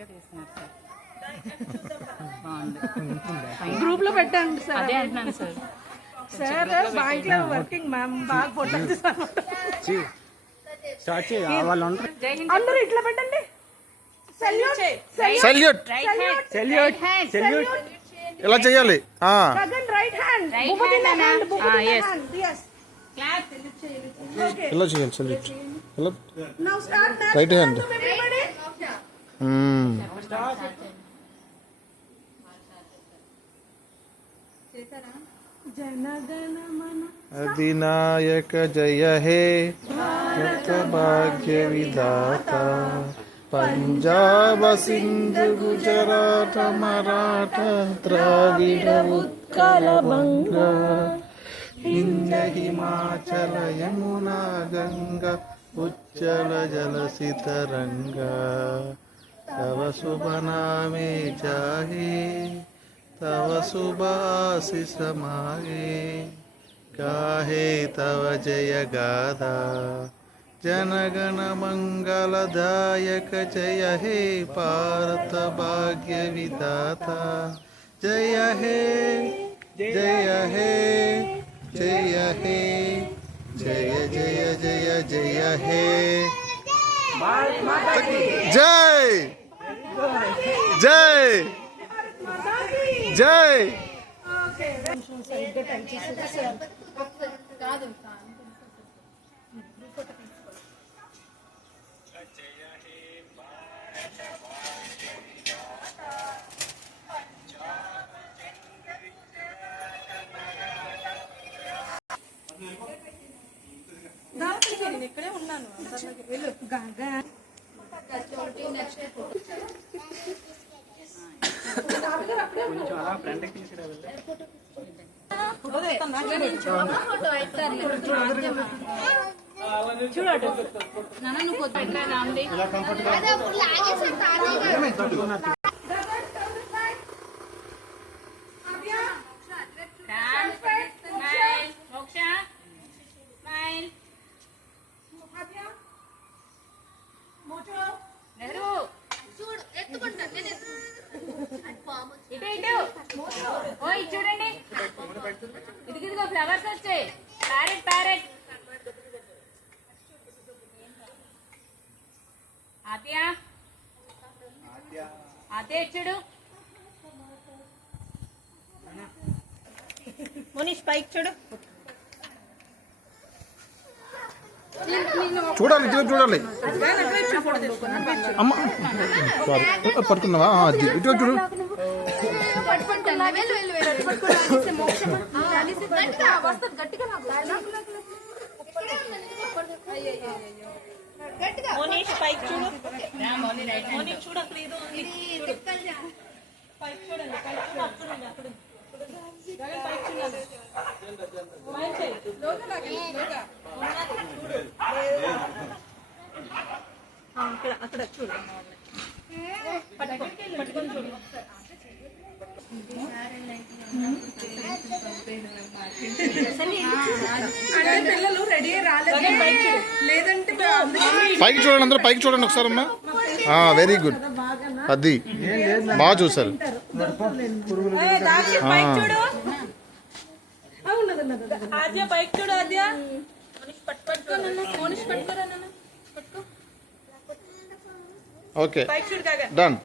గా తీసుకున్నారు sir. Group లో పెట్టండి సార్. అదే అంటున్నాను సార్. సార్ బ్యాంక్ లో వర్కింగ్ మ్యామ్ బాగా ఫోటో తీస్తాను. అందరూ ఇట్లా పెట్టండి. సెల్యూట్ ఇలా చేయాలి. రైట్ హ్యాండ్ ఇలా చేయాలి. సెల్యూట్ ఇలా రైట్ హ్యాండ్. అధినాయక జయ హే భాగ్య విధాత పంజాబ సింధు గుజరాత మరాఠ ద్రావిడ ఉత్కల బంగ వింధ్య హిమాచల యమునా గంగా ఉజ్జల జలసిత రంగా తవ శుభ నామే జాహే तव सुभाषिष मागे गाहे तव जय गाथा जनगण मंगलदायक जय हे भारत भाग्य विधाता जय हे जय हे जय हे जय जय जय जय हे जय जय जय ఇక్కడే ఉన్నాను. కొంచెం అలా ఫ్రంట్కి తీసుకురావాలి. చూడు నాన్న నువ్వు కొద్దిగా రాండి. చూడండి ఇదిగో ఫ్లవర్స్ వచ్చాయి. ప్యారెట్ ప్యారెట్ ఆత్యా ఆత్య చూడు. మునీష్ పైకి చూడు. చూడాలి చూడాలి. అమ్మ పట్టుకున్నావా? ఇటు చూడు. మోనీష్ పైకి చూడు. మోనీష్ చూడు అక్కడ ఏదో ఉంది. పైకి చూడండి. అక్కడ చూడు. పట్టుకొని చూడు. పిల్లలు రెడీ రాలేదు. లేదంటే పైకి చూడండి. అందరూ పైకి చూడండి ఒకసారి అమ్మా. Very good. అది బాగా చూసారు. ఆద్య పైకి చూడు. ఆద్య ఓకే డన్.